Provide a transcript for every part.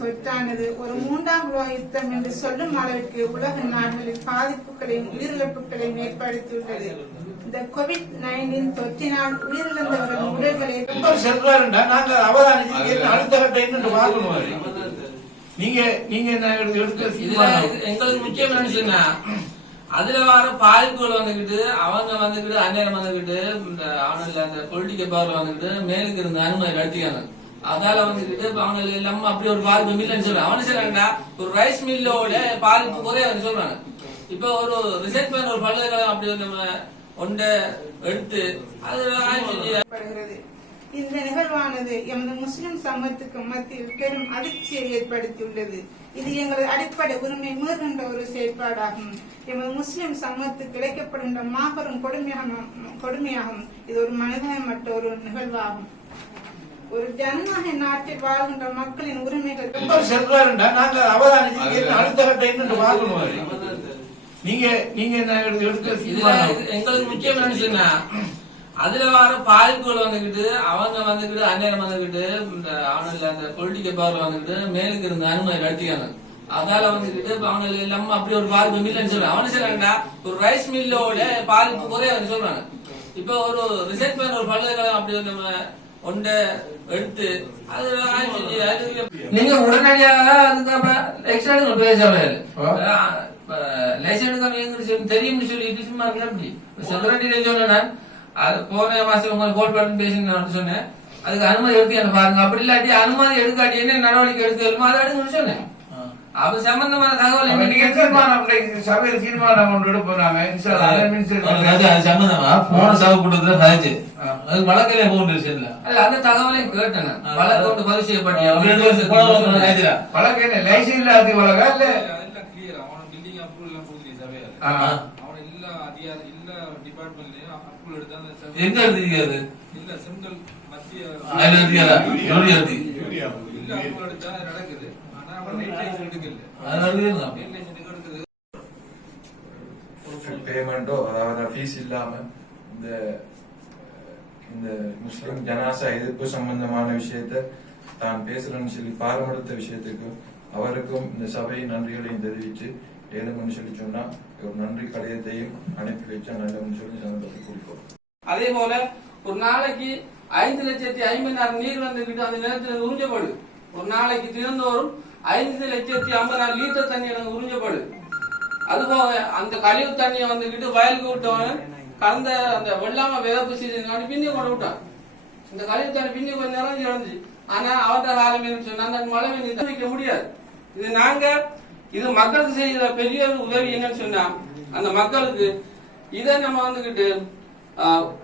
தொற்றானது ஒரு மூன்றாம் உலக யுத்தம் என்று சொல்லும் அளவிற்கு உலக நாடுகளில் பாதிப்புகளையும் உயிரிழப்புகளையும் ஏற்படுத்தியுள்ளது. இந்த COVID-19 தொற்றினால் உயிரிழந்தவர்கள் உடல்களை நாங்கள் அவதானிச்சு அடுத்த கட்ட என்னன்னு பார்க்கணும். எங்களுக்கு முக்கியம் என்ன சொன்னா அதுல வர பாதிப்புகள் வந்துகிட்டு அவங்க வந்துகிட்டு அந்நேரம் வந்துகிட்டு இந்த அவனுல அந்த பொலிட்டிக்கல் பவர் வந்துகிட்டு மேலுக்கு இருந்த அனுமதி நடத்திக்காங்க. அதால வந்துகிட்டு அவங்க எல்லாம் அப்படி ஒரு பாதிப்பு மில்லன்னு சொல்றாங்க. அவனு சொல்றாங்கடா ஒரு ரைஸ் மில்லோட பாதிப்பு குறைய சொல்றாங்க. இப்ப ஒரு ரிசர்ச் பண்ண ஒரு பல்கலைக்கழகம் அப்படி நம்ம ஒன்றை எடுத்து அது ஆய்வு. இந்த நிகழ்வானது எமது முஸ்லிம் சமூகத்துக்கு மத்தியில் பெரும் அதிர்ச்சியை ஏற்படுத்தியுள்ளது. இது எங்களது அடிப்படை உரிமை மீறுகின்ற ஒரு செயற்பாடாகும். எமது முஸ்லிம் சமூகத்துக்கு கிடைக்கப்படுகின்ற மாபெரும் கொடுமையாகும். இது ஒரு மனிதமற்ற ஒரு நிகழ்வாகும். ஒரு ஜனநாயக நாட்டில் வாழ்கின்ற மக்களின் உரிமைகள் நாங்கள் அவதானிச்சு அடுத்த கட்ட என்னன்னு பார்க்கணும். எங்களுக்கு முக்கியம் என்ன சொன்னா அதுல வர பாதிப்புகள் வந்துகிட்டு அவங்க வந்துகிட்டு அந்நேரம் வந்துகிட்டு இந்த அவனுல அந்த பொலிட்டிக்கல் பவர் வந்துகிட்டு மேலுக்கு இருந்த அனுமதி நடத்திக்காங்க. அதால வந்துகிட்டு அவங்க எல்லாம் அப்படி ஒரு பாதிப்பு மில்லன்னு சொல்றாங்க. அவனு சொல்றாங்கடா ஒரு ரைஸ் மில்லோட பாதிப்பு குறைய சொல்றாங்க. இப்ப ஒரு ரிசர்ச் பண்ண ஒரு பல்கலைக்கழகம் அப்படி நம்ம ஒன்றை எடுத்து அது ஆய்வு. நீங்க உடனடியாக அதுக்கு எக்ஸ்ட்ரா பேசவே லைசன்ஸ் தெரியும்னு சொல்லிட்டு சும்மா அப்படி செக்ரட்டரி சொன்னேன். அது போன மாசம் உங்களுக்கு கோல் பண்ணி பேசினு சொன்னேன். அதுக்கு அனுமதி எடுத்து பாருங்க. அப்படி இல்லாட்டி அனுமதி எடுக்காட்டி என்ன நடவடிக்கை எடுத்து அதை எடுக்கணும்னு சொன்னேன். அது சம்பந்தமான தகவல் சபையில் தீர்மானம் ஒன்று எடுப்பாங்க. சம்பந்தமா போன சபை கூட்டத்தில் சாதிச்சு அது வழக்கிலே போன்று அந்த தகவலையும் கேட்டேன். வழக்கு கொண்டு பதிவு செய்யப்பட்ட வழக்கு என்ன லைசன்ஸ் இல்லாத வழக்கா இல்ல எங்க எழுதிக்காது பேமெண்டோ அதாவது ஃபீஸ் இல்லாம இந்த முஸ்லிம் ஜனாசா எதிர்ப்பு சம்பந்தமான விஷயத்த தான் பேசுறேன்னு சொல்லி பாரம்பரிய விஷயத்துக்கு அவருக்கும் இந்த சபை நன்றிகளையும் தெரிவிச்சு ஏழுமணி சொல்லி சொன்னா ஒரு நன்றி கடிதத்தையும் அனுப்பி வச்சா நல்ல சொல்லி சந்தர்ப்பத்தை குறிப்போம். அதே போல ஒரு நாளைக்கு 5,50,000 நீர் வந்துகிட்டு அந்த நேரத்தில் உறிஞ்சப்படுது. ஒரு நாளைக்கு தினந்தோறும் 5,50,000 லிட்டர் தண்ணி எனக்கு உறிஞ்சப்படுது. அதுபோக அந்த கழிவு தண்ணியை வந்துகிட்டு வயலுக்கு விட்டவன கடந்த அந்த வெள்ளாம விதப்பு சீசன் பின்னி கொண்டு விட்டான். இந்த கழிவு தண்ணி பின்னி கொஞ்சம் நிறைஞ்சு இழந்துச்சு. ஆனா அவட்ட காலம் சொன்னா அந்த மழை வைக்க முடியாது. இது மக்களுக்கு செய்யற பெரிய உதவி என்னன்னு சொன்னா அந்த மக்களுக்கு இதை நம்ம வந்துகிட்டு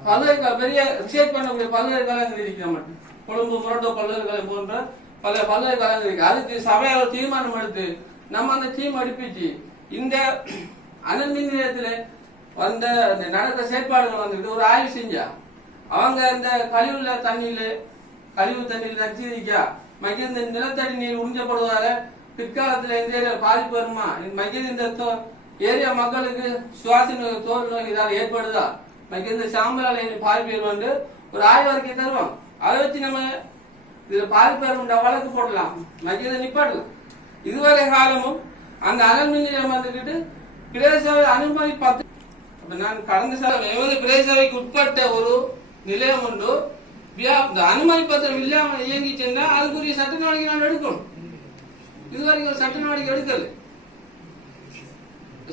பல்கலைக்கழகம் பெரிய ரிசர்ச் பண்ணக்கூடிய பல்கலைக்கழகங்கள் இருக்கிற கொழும்பு முரட்டோ பல்கலைக்கழகம் போன்ற பல பல்கலைக்கழகங்கள் இருக்கு. அதுக்கு சபையால் தீர்மானம் எடுத்து நம்ம அந்த டீம் அனுப்பிச்சு இந்த அனல் மின் நிலையத்துல வந்த நடக்கிற செயற்பாடுகள் வந்துட்டு ஒரு ஆய்வு செஞ்சா அவங்க அந்த கழிவு தண்ணியில நச்சுரிக்கா மகிழ்ந்த நிலத்தடி நீர் உறிஞ்சப்படுவதால பிற்காலத்துல இந்த ஏரியா பாதிப்பு வருமா, மகிழ்ந்த இந்த ஏரியா மக்களுக்கு சுவாச நோய் தோல் நோய் இதால ஏற்படுதா, மகிழ்ந்த சாம்பலால பாதிப்பு வந்து ஒரு ஆய்வறிக்கை தருவோம். அதை வச்சு நம்ம இதுல பாதிப்பு வழக்கு போடலாம், மகிழ்ந்த நிப்பாடலாம். இதுவரை காலமும் அந்த அனல் மின் நிலையம் வந்துகிட்டு பிரதேச அனுமதி 10 நான் கடந்த பிரதேசவைக்கு உட்பட்ட ஒரு நிலையம் உண்டு. இந்த அனுமதி பத்திரம் இல்லாம இயங்கிச்சுன்னா அதுக்குரிய சட்ட நடவடிக்கை நான் எடுக்கணும். இதுவரைக்கும் ஒரு சட்ட நடவடிக்கை எடுக்கல.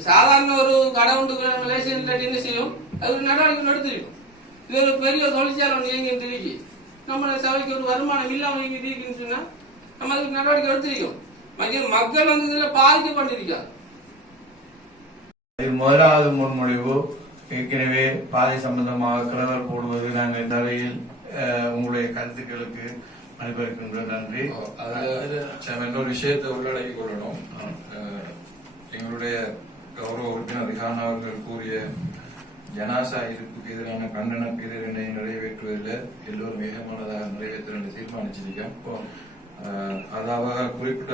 சாதாரண ஒரு கடை உண்டு என்ன செய்யும், அது ஒரு நடவடிக்கை எடுத்துருக்கும். இது ஒரு பெரிய தொழிற்சாலை ஒன்று இயங்கிட்டு இருக்கு, நம்ம சபைக்கு ஒரு வருமானம் இல்லாம இயங்கிட்டு இருக்குன்னு சொன்னா நம்ம அதுக்கு நடவடிக்கை எடுத்திருக்கோம். மக்கள் வந்து இதுல பாதிக்கப்பட்டிருக்காங்க. முதலாவது முன்மொழிவு ஏற்கனவே பாதை சம்பந்தமாக கிளவர் போடுவது நாங்கள் இந்த வகையில் உங்களுடைய கருத்துக்களுக்கு அனுப்பியிருக்கின்ற நன்றி. இன்னொரு விஷயத்தை உள்ளடக்கி கொள்ளணும். எங்களுடைய கௌரவ உறுப்பினர் ரிஹான் அவர்கள் கூறிய ஜனாசா இருப்புக்கு எதிரான கண்டன பேரணியை நிறைவேற்றுவதில் எல்லோரும் வேகமானதாக நிறைவேற்ற தீர்மானிச்சிருக்கோம். அதாவது குறிப்பிட்ட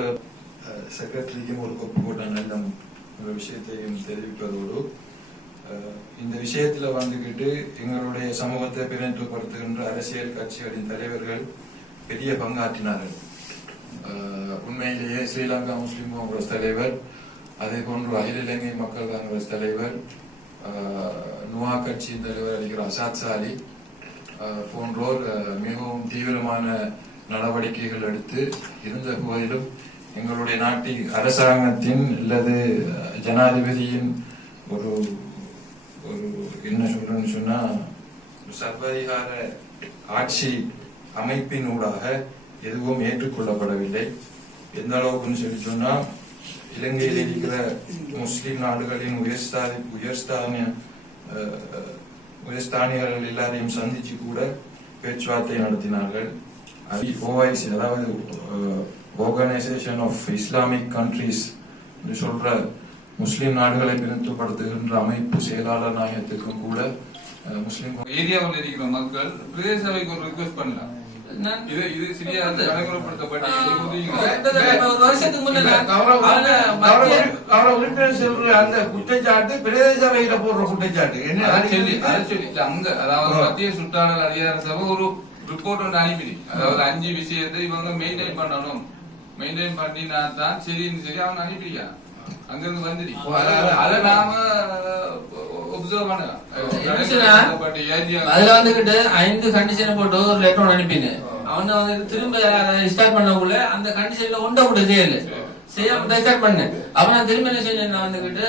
செக்ரட்டரிக்கும் ஒரு கொப்பு போட்ட நல்ல ஒரு விஷயத்தையும் தெரிவிப்பதோடு இந்த விஷயத்துல வந்துகிட்டு எங்களுடைய சமூகத்தை பிரதிநிதித்துவப்படுத்துகின்ற அரசியல் கட்சிகளின் தலைவர்கள் பெரிய பங்காற்றினார்கள். உண்மையிலேயே ஸ்ரீலங்கா முஸ்லிம் காங்கிரஸ் தலைவர், அதே போன்று அகில இலங்கை மக்கள் காங்கிரஸ் தலைவர், நுவா கட்சியின் தலைவர் அடிக்கிற அசாத் சாலி போன்றோர் மிகவும் தீவிரமான நடவடிக்கைகள் எடுத்து இருந்த போதிலும் எங்களுடைய நாட்டின் அரசாங்கத்தின் அல்லது ஜனாதிபதியின் ஒரு என்ன சொல்றேன்னு சொன்னா சர்வாதிகார ஆட்சி அமைப்பினூடாக எதுவும் ஏற்றுக்கொள்ளப்படவில்லை. எந்த அளவுக்குன்னு சொல்லி சொன்னா இலங்கையில் இருக்கிற முஸ்லிம் நாடுகளின் உயர்ஸ்தானியர்கள் எல்லாரையும் சந்திச்சு கூட பேச்சுவார்த்தை நடத்தினார்கள். OIC, அதாவது ஆர்கனைசேஷன் ஆஃப் இஸ்லாமிக் கண்ட்ரீஸ் சொல்ற முஸ்லிம் நாடுகளை பிரித்துப்படுத்துகின்ற அமைப்பு செயலாளர் நாயகத்துக்கும் கூட முஸ்லிம் ஏரியாவில் இருக்கிற மக்கள் பிரதேச சபைக்கு ஒரு ரிக்வெஸ்ட் பண்ணலாம். இது சரியா நடைமுறைப்படுத்தப்பட்ட ஒரு வருஷத்துக்கு முன்னாடி உறுப்பினர் சொல்ற அந்த குற்றச்சாட்டு பிரதேச சபையில போடுற குற்றச்சாட்டு என்ன சொல்லி அங்க அதாவது மத்திய சுற்றாடல் அதிகார சபை ஒரு ரிப்போர்ட் ஒன்று அனுப்பிடு. அதாவது 5 விஷயத்தை இவங்க மெயின்டைன் பண்ணணும், மெயின்டைன் பண்ணினா தான் சரின்னு சொல்லி அவங்க அனுப்பிடியா அங்கிருந்து வந்துடு. அதை நாம ஒப்சர்வ் பண்ணலாம். அதுல வந்துகிட்டு 5 கண்டிஷன் போட்டு ஒரு லெட்டர் ஒன்று அனுப்பினேன். அவனை வந்து திரும்ப ஸ்டார்ட் பண்ணக்குள்ள அந்த கண்டிஷன்ல ஒன்றை கூட செய்யாம ஸ்டார்ட் பண்ணேன். அப்ப நான் திரும்ப என்ன செஞ்சேன், வந்துகிட்டு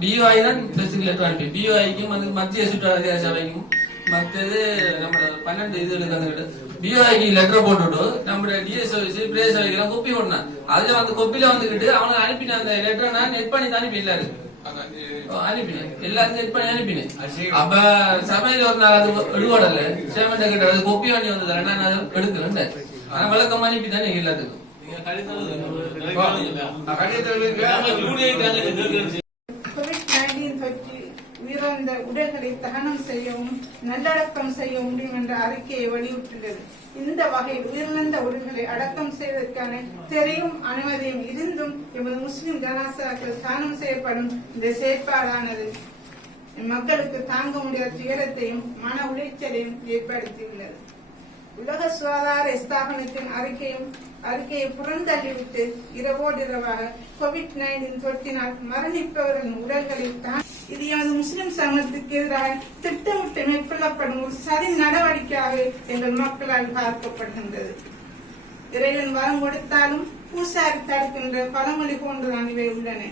பிஓஐ தான் லெட்டர் அனுப்பி பிஓஐக்கும் வந்து மத்திய சுற்றாடல் அதிகார சபைக்கும் மற்றது நம்ம 12 இதுகளுக்கு வந்துகிட்டு பிஓஐக்கு லெட்டர் போட்டுட்டு நம்ம டிஎஸ்ஓசி பிரதேச சபைக்கெல்லாம் கொப்பி போடணும். அதுல வந்து கொப்பில வந்துகிட்டு அவனை அனுப்பின அந்த லெட்டரை நான் நெட் பண்ணி தான் அனுப்பி அனுப்பினேன், எல்லாரும் நெட் பண்ணி அனுப்பினேன். அப்ப சபையில ஒரு நாள் அது எடுபடல, சேமண்ட கிட்ட அது கொப்பி பண்ணி வந்ததுல நான் அதை எடுக்கிறேன். ஆனா விளக்கம் அனுப்பி தானே எல்லாத்துக்கும் COVID-19 தொற்று உயிரிழந்த உடல்களை தகனம் செய்யவும் நல்லடக்கம் செய்ய முடியும் என்ற அறிக்கையை வெளியிட்டுள்ளது. இந்த வகையில் உயிரிழந்த உடல்களை அடக்கம் செய்வதற்கான தெரியும் அனுமதியும் இருந்தும் எமது முஸ்லிம் ஜனாசாக்கள் தானம் செய்யப்படும் இந்த செயற்பாடானது மக்களுக்கு தாங்க முடியாத துயரத்தையும் மன உளைச்சலையும் ஏற்படுத்தியுள்ளது. உலக சுகாதார ஸ்தாபனத்தின் அறிக்கையை புறந்தள்ளிவிட்டு இரவோடிரவாக COVID-19 தொற்றினால் மரணிப்பவர்களின் உடல்களை இது எமது முஸ்லிம் சமூகத்துக்கு எதிராக திட்டமிட்டு மேற்கொள்ளப்படும் ஒரு சதி நடவடிக்கையாக எங்கள் மக்களால் பார்க்கப்படுகின்றது. இறைவன் வரம் கொடுத்தாலும் பூசாரி தடுக்கின்ற பழமொழி போன்றுதான் இவை உள்ளன.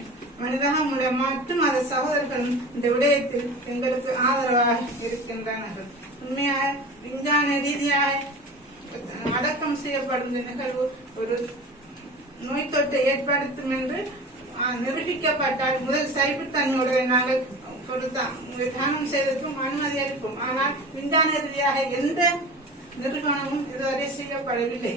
மனிதமுள்ள மற்றும் மத சகோதரர்களும் இந்த விடயத்தில் எங்களுக்கு ஆதரவாக இருக்கின்றனர். உண்மையாக விஞ்ஞான ரீதியாக அடக்கம் செய்யப்படும் நிகழ்வு ஒரு நோய் தொற்றை ஏற்படுத்தும் என்று நிரூபிக்கப்பட்டால் முதல் சைபுத்தன்மையுடைய நாங்கள் தானம் செய்வதற்கும் அனுமதி அளிப்போம். ஆனால் விஞ்ஞான ரீதியாக எந்த நிறுவனமும் இதுவரை செய்யப்படவில்லை.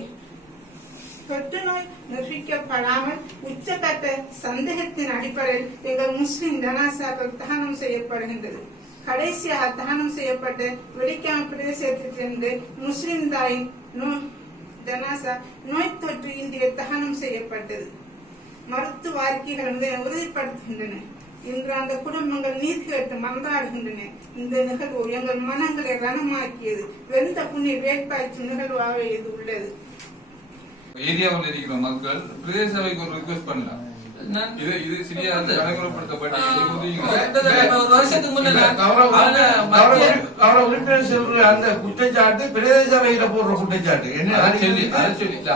தொற்று நோய் நிரூபிக்கப்படாமல் உச்சகட்ட சந்தேகத்தின் அடிப்படையில் எங்கள் முஸ்லிம் ஜனாசாக்கள் தகனம் செய்யப்படுகின்றது. கடைசியாக தகனம் செய்யப்பட்ட வெடிக்காம பிரதேசத்தில் இருந்து முஸ்லிம் தாயின் ஜனாசா நோய் தொற்று இந்திய தகனம் செய்யப்பட்டது. மருத்துவ அறிக்கைகள் உறுதிப்படுத்துகின்றன. இன்று அந்த குடும்பங்கள் நீர் கேட்டு மன்றாடுகின்றன. இந்த நிகழ்வு எங்கள் மனங்களை ரணமாக்கியது. வெந்த புண்ணிய வேட்பாய்ச்சி நிகழ்வாக இது உள்ளது. ஏரியாவில் இருக்கிற மக்கள் பிரதேச சபைக்கு ஒரு ரிக்வெஸ்ட் பண்ணலாம். இது சரியா நடைமுறைப்படுத்தப்பட்ட ஒரு வருஷத்துக்கு முன்னாடி உறுப்பினர் சொல்ற அந்த குற்றச்சாட்டு பிரதேச சபையில போடுற குற்றச்சாட்டு என்ன சொல்லி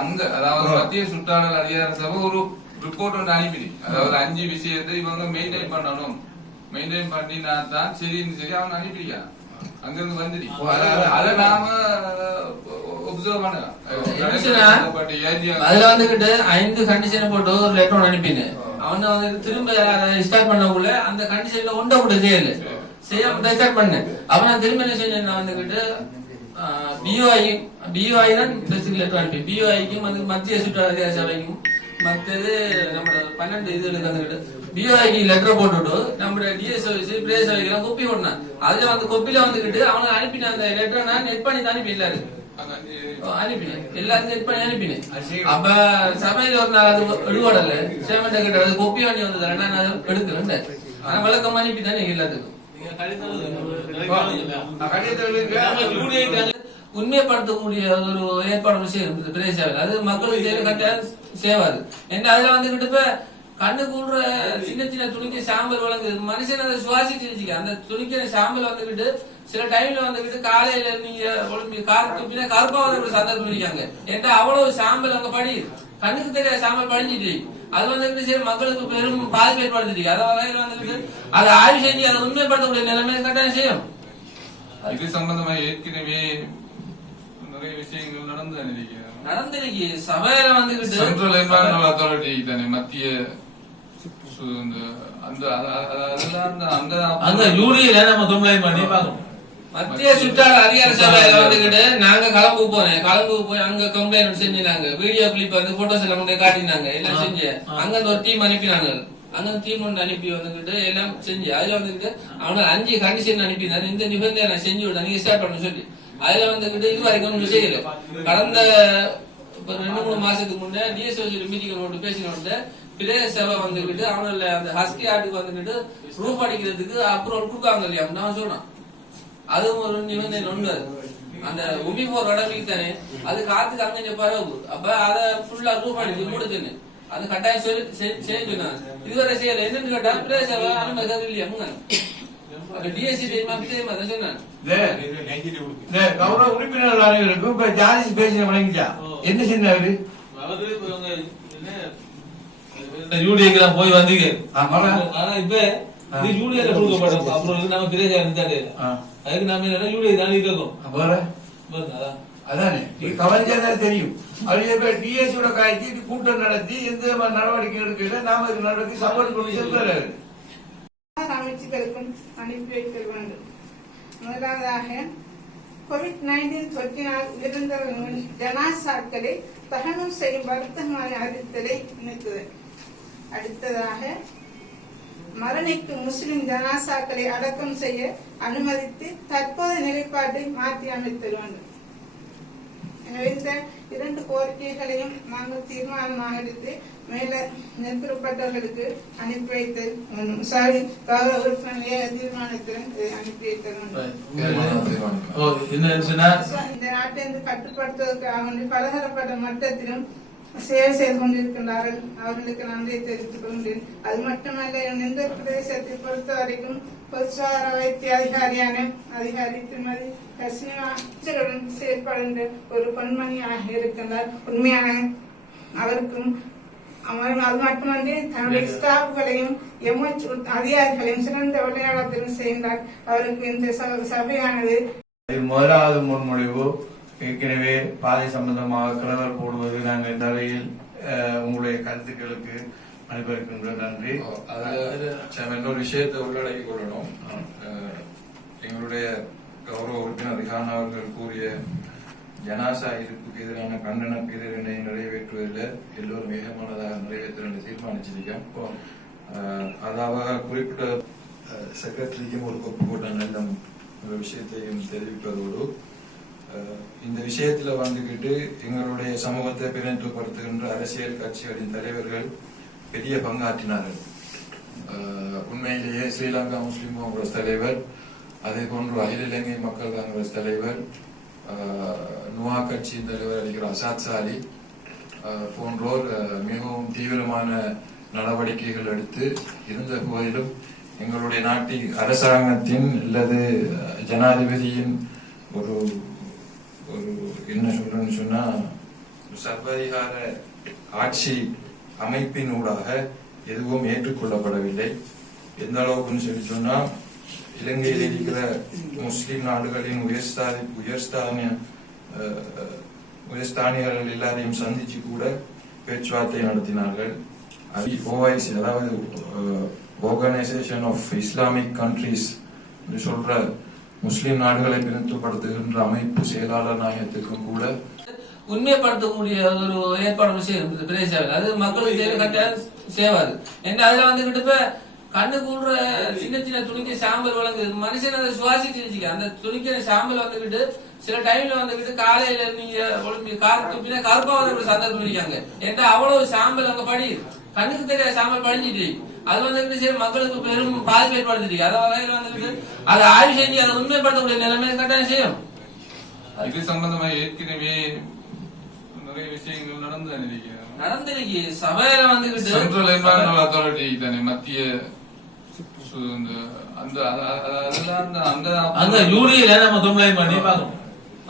அங்க அதாவது மத்திய சுற்றாடல் அதிகார சபை ஒரு ரிப்போர்ட் ஒன்று அனுப்பிடு. அதாவது 5 விஷயத்தை இவங்க மெயின்டைன் பண்ணணும், மெயின்டைன் பண்ணினா தான் சரின்னு சொல்லி அவங்க அனுப்பிடியா அங்கிருந்து வந்துடு. அதை நாம ஒப்சர்வ் பண்ணலாம். அதுல வந்துகிட்டு 5 கண்டிஷன் போட்டு ஒரு லெட்டர் ஒன்று அனுப்பினேன். அவனை வந்து திரும்ப ஸ்டார்ட் பண்ணக்குள்ள அந்த கண்டிஷன்ல ஒன்றை கூட செய்யாம ஸ்டார்ட் பண்ணேன். அப்ப நான் திரும்ப என்ன செஞ்சேன், வந்துகிட்டு பிஓஐ தான் லெட்டர் அனுப்பி பிஓஐக்கும் வந்து மத்திய சுற்றாடல் அதிகார சபைக்கும் மற்றது நம்ம 12 இதுகளுக்கு வந்துகிட்டு பிஓஐக்கு லெட்டர் போட்டுட்டு நம்ம டிஎஸ்ஓசி பிரதேச சபைக்கெல்லாம் கொப்பி போடணும். அதுல வந்து கொப்பில வந்துகிட்டு அவனை அனுப்பின அந்த லெட்டரை நான் நெட் பண்ணி தான் அனுப்பி அனுப்பினேன், எல்லாரும் நெட் பண்ணி அனுப்பினேன். அப்ப சபையில ஒரு நாள் அது எடுபடல, சேமண்ட கிட்ட அது கொப்பி பண்ணி வந்ததுல நான் அதை எடுக்கிறேன். ஆனா விளக்கம் அனுப்பி தானே எல்லாத்துக்கும் உண்மைப்படுத்தக்கூடிய ஒரு ஏற்பாடு விஷயம் பிரதேசவில் அது மக்களுக்கு கட்டாயம் சேவாது ஏன்னா அதுல வந்துகிட்டு இப்ப கண்ணு கூடுற சின்ன சின்ன துணிக்க சாம்பல் வழங்குது மனுஷன் அதை சுவாசிச்சு வச்சுக்க அந்த துணிக்கிற சாம்பல் வந்துகிட்டு சில டைம்ல வந்துகிட்டு காலையில நீங்க ஒழும்பி காரத்துப்பினா கருப்பாவது சந்தர்ப்பம் இருக்காங்க ஏன்னா அவ்வளவு சாம்பல் அங்க படி கண்ணுக்கு தெரியாத சாம்பல் படிஞ்சிட்டு அது வந்துகிட்டு சரி மக்களுக்கு பெரும் பாதிப்பு ஏற்படுத்திட்டு அதை வகையில வந்துகிட்டு அதை ஆய்வு செஞ்சு அதை உண்மைப்படுத்தக்கூடிய நிலைமை கட்டாயம் செய்யும். இது சம்பந்தமா ஏற்கனவே நிறைய விஷயங்கள் நடந்திருக்கு சபையில வந்துகிட்டு சென்ட்ரல் என்வாரன்மெண்டல் அத்தாரிட்டி தானே மத்திய அந்த யூடியில நம்ம கம்ப்ளைண்ட் பண்ணி பார்க்கணும். மத்திய சுற்றால அதிகார சபையில வந்துகிட்டு நாங்க கலம்பு போய் அங்க கம்ப்ளைண்ட் செஞ்சாங்க வீடியோ கிளிப் வந்து போட்டோஸ் எல்லாம் கொண்டு காட்டினாங்க எல்லாம் செஞ்சு அங்க ஒரு டீம் அனுப்பினாங்க அங்க டீம் ஒன்று அனுப்பி வந்துகிட்டு எல்லாம் செஞ்சு அதுல வந்துகிட்டு அவங்க 5 கண்டிஷன் அனுப்பினாரு இந்த நிபந்தனை நான் செஞ்சு விட நீங்க ஸ்டார்ட் பண்ண சொல்லி அதுல வந்துகிட்டு இது வரைக்கும் ஒன்றும் செய்யல கடந்த 2-3 மாசத்துக்கு முன்னே டிஎஸ்ஓ மீட்டிங் போட்டு பேசினோட பிரதேச சபை வந்துகிட்டு அவங்கள அந்த ஹஸ்கி ஆட்டுக்கு வந்துகிட்டு ரூப் அடிக்கிறதுக்கு அப்ரூவல் கொடுக்காங்க இல்லையா நான் சொன்னேன் அதுவும் ஒரு நிபந்தனை ஒன்று அந்த உமி போர் வடமைக்கு தானே அது காத்துக்கு அங்க பரவு அப்ப அதை ஃபுல்லா ரூப் அடிச்சு மூடுதுன்னு அது கட்டாயம் சொல்லி சொன்னாங்க இதுவரை செய்யல என்னன்னு கேட்டா பிரதேச சபை அனுமதி இல்லையா டிஎஸ்சி சொன்னாங்க கௌரவ உறுப்பினர் அனைவருக்கும் இப்ப ஜாதி பேசின வழங்கிச்சா என்ன சொன்னாரு யூடிக்கு தான் போய் வந்தீங்க ஆனா இப்ப யூடியில கொடுக்கப்படும் அப்புறம் நம்ம பிரதேசம் இருந்தாரு அதுக்கு நாம என்ன யூடியை தாண்டி இருக்கோம் அதானே கவனிச்சா தெரியும் அது டிஎஸ்சியோட காய்ச்சி கூட்டம் நடத்தி எந்த நடவடிக்கை எடுக்கல நாம இதுக்கு நடவடிக்கை சப்போர்ட் பண்ணி சொல்றாரு அமைச்சுகளுக்கும் அனுப்பி வைக்க வேண்டும். முதலாவதாக COVID-19 தொற்றினால் இருந்தவர்களின் ஜனாசாக்களை தகனம் செய்யும் வருத்தமான அறிவித்தலை இணைத்தது. அடுத்ததாக மரணிக்கும் முஸ்லிம் ஜனாசாக்களை அடக்கம் செய்ய அனுமதித்து தற்போதைய நிலைப்பாட்டை மாற்றி அமைத்தல் வேண்டும். எனவே இந்த 2 கோரிக்கைகளையும் நாங்கள் தீர்மானமாக எடுத்து மேல நெருக்கப்பட்டவர்களுக்கு அனுப்பி வைத்தல் தீர்மானத்திலும் அனுப்பி வைத்தல் இந்த நாட்டிலிருந்து கட்டுப்படுத்துவதற்காக பலதரப்பட்ட மட்டத்திலும் சேவை செய்து கொண்டிருக்கின்றார்கள் அவர்களுக்கு நன்றியை தெரிவித்துக் கொள்கிறேன். அது மட்டுமல்ல எந்த பிரதேசத்தை பொறுத்த வரைக்கும் பொதுசுகாதார வைத்திய அதிகாரி திருமதி கசினிவாசருடன் செயல்படுகின்ற ஒரு பெண்மணியாக இருக்கின்றார். உண்மையான அவருக்கும் அது மட்டுமன்றி தன்னுடைய ஸ்டாஃப்களையும் அதிகாரிகளையும் சிறந்த விளையாடத்திலும் செய்தார். அவருக்கு இந்த சபையானது முதலாவது முன்மொழிவு ஏற்கனவே பாதை சம்பந்தமாக கிளவர் போடுவது நாங்கள் இந்த வகையில் உங்களுடைய கருத்துக்களுக்கு அனுப்பியிருக்கின்ற நன்றி. இன்னொரு விஷயத்தை உள்ளடக்கி கொள்ளணும். எங்களுடைய கௌரவ உறுப்பினர் ரிஹான் அவர்கள் கூறிய ஜனாசா இருப்புக்கு எதிரான கண்டன எதிரினை நிறைவேற்றுவதில் எல்லோரும் வேகமானதாக நிறைவேற்ற தீர்மானிச்சிருக்கோம். அதாவது குறிப்பிட்ட செக்ரட்டரிக்கும் ஒரு கொப்பு போட்ட நல்ல ஒரு விஷயத்தையும் தெரிவிப்பதோடு இந்த விஷயத்துல வந்துகிட்டு எங்களுடைய சமூகத்தை பிரதிநிதித்துவப்படுத்துகின்ற அரசியல் கட்சிகளின் தலைவர்கள் பெரிய பங்காற்றினார்கள். உண்மையிலேயே ஸ்ரீலங்கா முஸ்லிம் காங்கிரஸ் தலைவர், அதே போன்று அகில இலங்கை மக்கள் காங்கிரஸ் தலைவர், நுவா கட்சியின் தலைவர் அடிக்கிற அசாத் சாலி போன்றோர் மிகவும் தீவிரமான நடவடிக்கைகள் எடுத்து இருந்த போதிலும் எங்களுடைய நாட்டின் அரசாங்கத்தின் அல்லது ஜனாதிபதியின் ஒரு என்ன சொல்றேன்னு சொன்னா சர்வாதிகார ஆட்சி அமைப்பின் ஊடாக எதுவும் ஏற்றுக்கொள்ளப்படவில்லை. எந்த அளவுக்குன்னு சொல்லி சொன்னா இலங்கையில் இருக்கிற முஸ்லிம் நாடுகளின் உயர்ஸ்தானியர்கள் எல்லாரையும் சந்திச்சு கூட பேச்சுவார்த்தை நடத்தினார்கள். OIC அதாவது ஆர்கனைசேஷன் ஆஃப் இஸ்லாமிக் கண்ட்ரீஸ் சொல்ற முஸ்லிம் நாடுகளை பிரதிநிதித்துவப்படுத்துகின்ற அமைப்பு செயலாளர் நாயகத்திற்கும் கூட உண்மைப்படுத்தக்கூடிய ஒரு ஏற்பாடு விஷயம் பிரதேசவில் அது மக்களுக்கு கட்டாயம் சேவாது ஏன்னா அதுல வந்துகிட்டு இப்ப கண்ணு கூடுற சின்ன சின்ன துணிக்க சாம்பல் வழங்குது மனுஷன் அதை சுவாசிச்சு வச்சுக்க அந்த துணிக்கிற சாம்பல் வந்துகிட்டு சில டைம்ல வந்துகிட்டு காலையில நீங்க ஒழும்பி காரத்துப்பினா கருப்பாவது சந்தர்ப்பம் இருக்காங்க ஏன்னா அவ்வளவு சாம்பல் அங்க படி கண்ணுக்கு தெரியாத சாம்பல் படிஞ்சிட்டு அது வந்துகிட்டு சரி மக்களுக்கு பெரும் பாதிப்பு ஏற்படுத்திட்டு அதை வகையில வந்துகிட்டு அதை ஆய்வு செஞ்சு அதை உண்மைப்படுத்தக்கூடிய நிலைமை கட்டாயம் செய்யும். இது சம்பந்தமா ஏற்கனவே நிறைய விஷயங்கள் நடந்து நினைக்கிறேன். நடந்திருக்கு சபையில வந்துகிட்டு சென்ட்ரல் என்வாரன்மெண்டல் அத்தாரிட்டி தானே மத்திய அந்த யூடியில நம்ம கம்ப்ளைண்ட் பண்ணி பார்க்கணும்.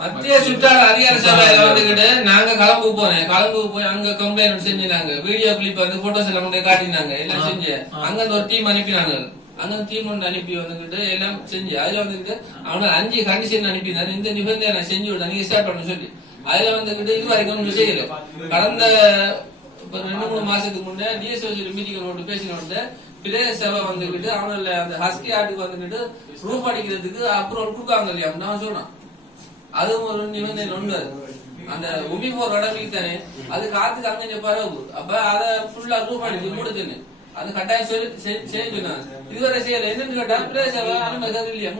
மத்திய சுற்றால அதிகார சபையில வந்துகிட்டு நாங்க கலம்பு போனேன். கலம்பு போய் அங்க கம்ப்ளைண்ட் செஞ்சினாங்க. வீடியோ கிளிப் வந்து போட்டோஸ் எல்லாம் கொண்டு காட்டினாங்க. எல்லாம் செஞ்சு அங்க ஒரு டீம் அனுப்பினாங்க. அங்க டீம் ஒன்று அனுப்பி வந்துகிட்டு எல்லாம் செஞ்சு அதுல வந்துகிட்டு அவனை 5 கண்டிஷன் அனுப்பினாரு. இந்த நிபந்தனை நான் செஞ்சு விட நீங்க ஸ்டார்ட் பண்ண சொல்லி அதுல வந்துகிட்டு இது வரைக்கும் செய்யல. கடந்த 2-3 மாசத்துக்கு முன்னே டிஎஸ்ஓசி மீட்டிங் போட்டு பேசினோட பிரதேச சபை வந்துகிட்டு அவனால அந்த ஹஸ்கி ஆட்டுக்கு வந்துகிட்டு ப்ரூஃப் அடிக்கிறதுக்கு அப்ரூவல் கொடுக்காங்க இல்லையா நான் சொன்னான். அதுவும் ஒரு நிபந்தனை ஒன்று. அந்த உபி போற இடத்துக்கு தானே அது காத்துக்கு அங்க பரவு. அப்ப அதை ஃபுல்லா ப்ரூஃப் அடிச்சு கொடுத்துன்னு அது கட்டாயம் சொல்லி சொன்னாங்க. இதுவரை செய்யல என்னன்னு கேட்டா பிரதேச சபை அனுமதி இல்லையா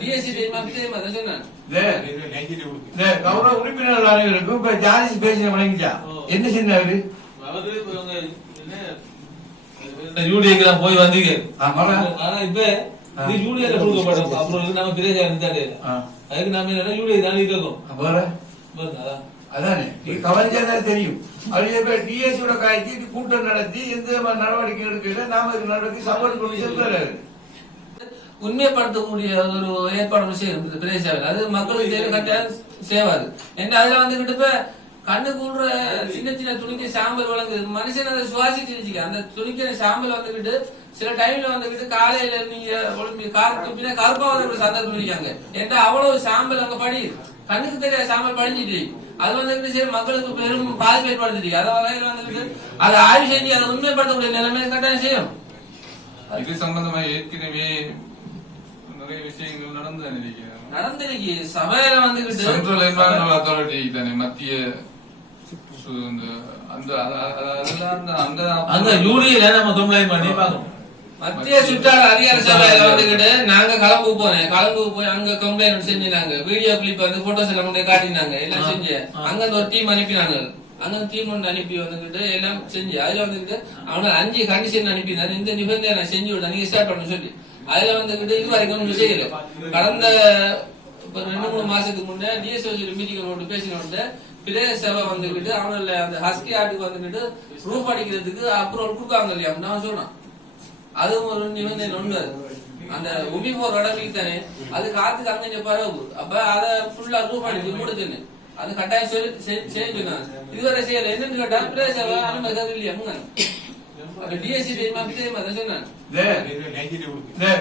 டிஎஸ்சி சொன்னாங்க. கௌரவ உறுப்பினர்கள் அனைவருக்கும் இப்ப ஜாலிஸ் பேசின வழங்கிச்சா என்ன செஞ்சாரு அதாவது யூடிக்கு தான் போய் வந்தீங்க. ஆனா இப்ப இது யூடியில கொடுக்கப்படும். அப்புறம் நம்ம பிரதேச இருந்தாரு அதுக்கு நாம என்ன யூடியை தாண்டி கேட்கும். அதானே கவனிச்சாதான் தெரியும். அது டிஎஸ்சியோட காய்ச்சி கூட்டம் நடத்தி எந்த நடவடிக்கை எடுக்கல நாம நடவடிக்கை சப்போர்ட் பண்ணி சொல்றாரு. உண்மைப்படுத்தக்கூடிய ஒரு ஏற்பாடு விஷயம் பிரதேச அது மக்களுக்கு கட்டாயம் சேவாது. ஏன்னா அதுல வந்துகிட்டு இப்ப கண்ணுக்கு உள்ள சின்ன சின்ன துணிக்கு சாம்பல் வழங்குது. மனுஷன் அதை சுவாசிச்சு அந்த துணிக்கிற சாம்பல் வந்துகிட்டு சில டைம்ல வந்துகிட்டு காலையில நீங்க காரத்துப்பினா கருப்பாவது சந்தர்ப்பம் இருக்காங்க. ஏன்னா அவ்வளவு சாம்பல் அங்க படி கண்ணுக்கு தெரியாத சாம்பல் படிஞ்சிட்டு அது வந்துகிட்டு சரி மக்களுக்கு பெரும் பாதிப்பு ஏற்படுத்திட்டு அதை வகையில வந்துகிட்டு அதை ஆய்வு செஞ்சு அதை உண்மைப்படுத்தக்கூடிய நிலைமை கட்டாயம் செய்யும். இது சம்பந்தமா ஏற்கனவே நிறைய விஷயங்கள் நடந்து நினைக்கிறேன். நடந்திருக்கு சபையில வந்துகிட்டு சென்ட்ரல் என்வாரன்மெண்டல் அத்தாரிட்டி தானே மத்திய அந்த யூடியில நம்ம கம்ப்ளைண்ட் பண்ணி பார்க்கணும். மத்திய சுற்றால அதிகார சபையில வந்துகிட்டு நாங்க கலம்பு போனேன். கலம்பு போய் அங்க கம்ப்ளைண்ட் செஞ்சினாங்க. வீடியோ கிளிப் வந்து போட்டோஸ் எல்லாம் கொண்டு காட்டினாங்க. எல்லாம் செஞ்சு அங்க ஒரு டீம் அனுப்பினாங்க. அங்க டீம் ஒன்று அனுப்பி வந்துகிட்டு எல்லாம் செஞ்சு அதுல வந்துகிட்டு அவனை 5 கண்டிஷன் அனுப்பினாரு. இந்த நிபந்தனை நான் செஞ்சு விட நீங்க ஸ்டார்ட் பண்ண சொல்லி அதுல வந்துகிட்டு இது வரைக்கும் செய்யல. கடந்த 2-3 மாசத்துக்கு முன்னே டிஎஸ்ஓசி மீட்டிங் போட்டு பேசினோட பிரதேச சபை வந்துகிட்டு அவனால அந்த ஹஸ்கி ஆட்டுக்கு வந்துகிட்டு ப்ரூஃப் அடிக்கிறதுக்கு அப்ரூவல் கொடுக்காங்க இல்லையா நான் சொன்னான். அதுவும் ஒரு நிபந்தனை ஒன்று. அந்த உபி போற இடத்துக்கு தானே அது காத்துக்கு அங்க பரவு. அப்ப அதை ஃபுல்லா ப்ரூஃப் அடிச்சு கொடுத்துன்னு அது கட்டாயம் சொல்லி சொன்னாங்க. இதுவரை செய்யல என்னன்னு கேட்டா பிரதேச சபை அனுமதி இல்லையா டிஎஸ்சி சொன்னாங்க.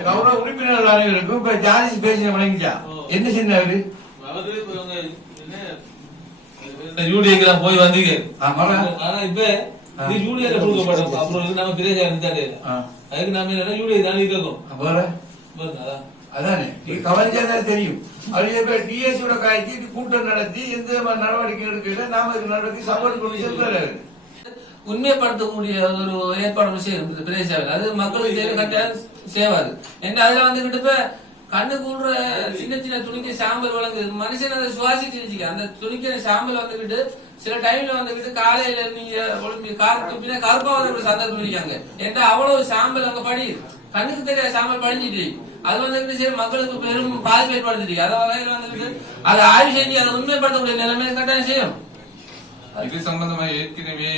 கௌரவ உறுப்பினர்கள் அனைவருக்கும் இப்ப ஜாலிஸ் பேசின வழங்கிச்சா என்ன செஞ்சாரு அதாவது யூடிக்கு தான் போய் வந்தீங்க. ஆனா இப்ப இது யூடியில கொடுக்கப்படும். அப்புறம் நம்ம பிரதேச இருந்தாரு அதுக்கு நாம என்ன யூடியை தாண்டி கேட்கும். அதானே கவனிச்சாதான் தெரியும். அது டிஎஸ்சியோட காய்ச்சி கூட்டம் நடத்தி எந்த நடவடிக்கை எடுக்கல நாம நடவடிக்கை சப்போர்ட் பண்ணி சொல்றாரு. உண்மைப்படுத்தக்கூடிய ஒரு ஏற்பாடு விஷயம் பிரதேச அது மக்களுக்கு கட்டாயம் சேவாது. ஏன்னா அதுல வந்துகிட்டு இப்ப கண்ணுக்கு உள்ள சின்ன சின்ன துணிக்கு சாம்பல் வழங்குது. மனுஷன் அதை சுவாசிச்சு அந்த துணிக்கிற சாம்பல் வந்துகிட்டு சில டைம்ல வந்துகிட்டு காலையில நீங்க காரத்துப்பினா கருப்பாவது சந்தர்ப்பம் இருக்காங்க. ஏன்னா அவ்வளவு சாம்பல் அங்க படி கண்ணுக்கு தெரியாத சாம்பல் படிஞ்சிட்டு அது வந்துகிட்டு சரி மக்களுக்கு பெரும் பாதிப்பு ஏற்படுத்திட்டு அதை வகையில வந்துகிட்டு அதை ஆய்வு செஞ்சு அதை உண்மைப்படுத்தக்கூடிய நிலைமை கட்டாயம் செய்யும். இது சம்பந்தமா ஏற்கனவே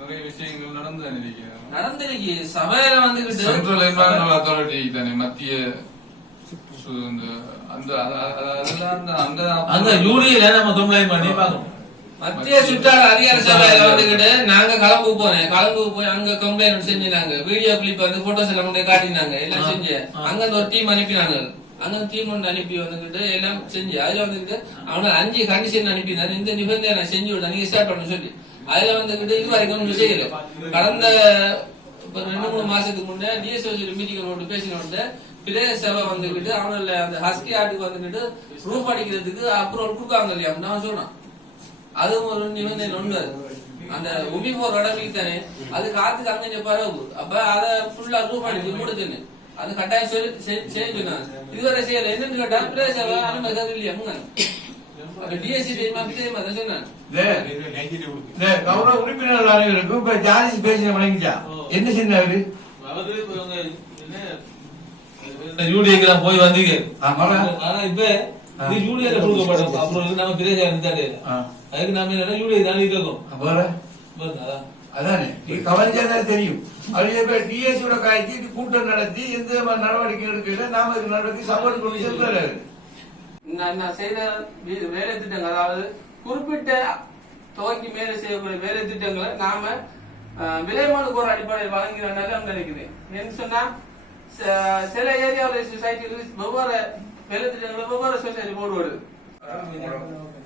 நிறைய விஷயங்கள் நடந்து நினைக்கிறேன். நடந்திருக்கு சபையில வந்துகிட்டு சென்ட்ரல் என்வாரன்மெண்டல் அத்தாரிட்டி தானே மத்திய அந்த யூடியில நம்ம கம்ப்ளைண்ட் பண்ணி பார்க்கணும். மத்திய சுற்றால அதிகார சபையில வந்துகிட்டு நாங்க கலம்பு போனேன். கலம்பு போய் அங்க கம்ப்ளைண்ட் செஞ்சினாங்க. வீடியோ கிளிப் வந்து போட்டோஸ் எல்லாம் கொண்டு காட்டினாங்க. எல்லாம் செஞ்சு அங்க ஒரு டீம் அனுப்பினாங்க. அங்க டீம் ஒன்று அனுப்பி வந்துகிட்டு எல்லாம் செஞ்சு அதுல வந்துகிட்டு அவனை 5 கண்டிஷன் அனுப்பினாரு. இந்த நிபந்தனை நான் செஞ்சு விட நீங்க ஸ்டார்ட் பண்ண சொல்லி அதுல வந்துகிட்டு இது வரைக்கும் செய்யல. கடந்த 2-3 மாசத்துக்கு முன்னே டிஎஸ்ஓசி மீட்டிங் போட்டு பேசினோட பிரதேச சபை வந்துகிட்டு அவனால அந்த ஹஸ்கி ஆட்டுக்கு வந்துகிட்டு ப்ரூஃப் அடிக்கிறதுக்கு அப்ரூவல் கொடுக்காங்க இல்லையா நான் சொன்னான். அதுவும் ஒரு நிபந்தனை ஒன்று. அந்த உபி போற இடத்துக்கு தானே அது காத்துக்கு அங்க பரவு. அப்ப அதை ஃபுல்லா ப்ரூஃப் அடிச்சு கொடுத்துன்னு அது கட்டாயம் சொல்லி சொன்னாங்க. இதுவரை செய்யல என்னன்னு கேட்டா பிரதேச சபை அனுமதி இல்லையா டிஎஸ்சி சொன்னாங்க. கௌரவ உறுப்பினர்கள் அனைவருக்கும் இப்ப ஜாலிஸ் பேசின வழங்கிச்சா என்ன செஞ்சாரு அதாவது யூடிக்கு தான் போய் வந்தீங்க. ஆனா இப்ப இது யூடிஐல கொடுக்கப்படும் அப்புறம் நம்ம பிரதேச இருந்தாரு அதுக்கு நாம என்ன யூடிஐ தானே கேட்கும் அதானே நீ கவனிச்சாதான் தெரியும். அதே போய் டிஎஸ்ஓட காய்ச்சி கூட்டம் நடத்தி எந்த நடவடிக்கை எடுக்கல, நாம இது நடவடிக்கை சப்போர்ட் கமிஷன் தராது. நான் செய்த வேலை திட்டங்கள், அதாவது குறிப்பிட்ட துவக்கி மேலே செய்யக்கூடிய வேலை திட்டங்களை நாம விலைமானு கோர அடிப்படையில் வழங்கிறனால நினைக்கிறேன். என்ன சொன்னா சில ஏரியாவில் சொசைட்டியில் வெவ்வேறு வேலை திட்டங்களை வெவ்வேறு சொசைட்டி போடுவது.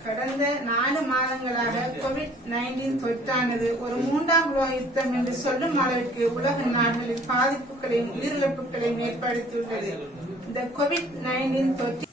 கடந்த 4 மாதங்களாக கோவிட்-19 தொற்றானது ஒரு 3ஆம் உலக யுத்தம் என்று சொல்லும் அளவிற்கு உலக நாடுகளில் பாதிப்புகளையும் உயிரிழப்புகளையும் ஏற்படுத்தியுள்ளது. இந்த கோவிட்-19 தொற்று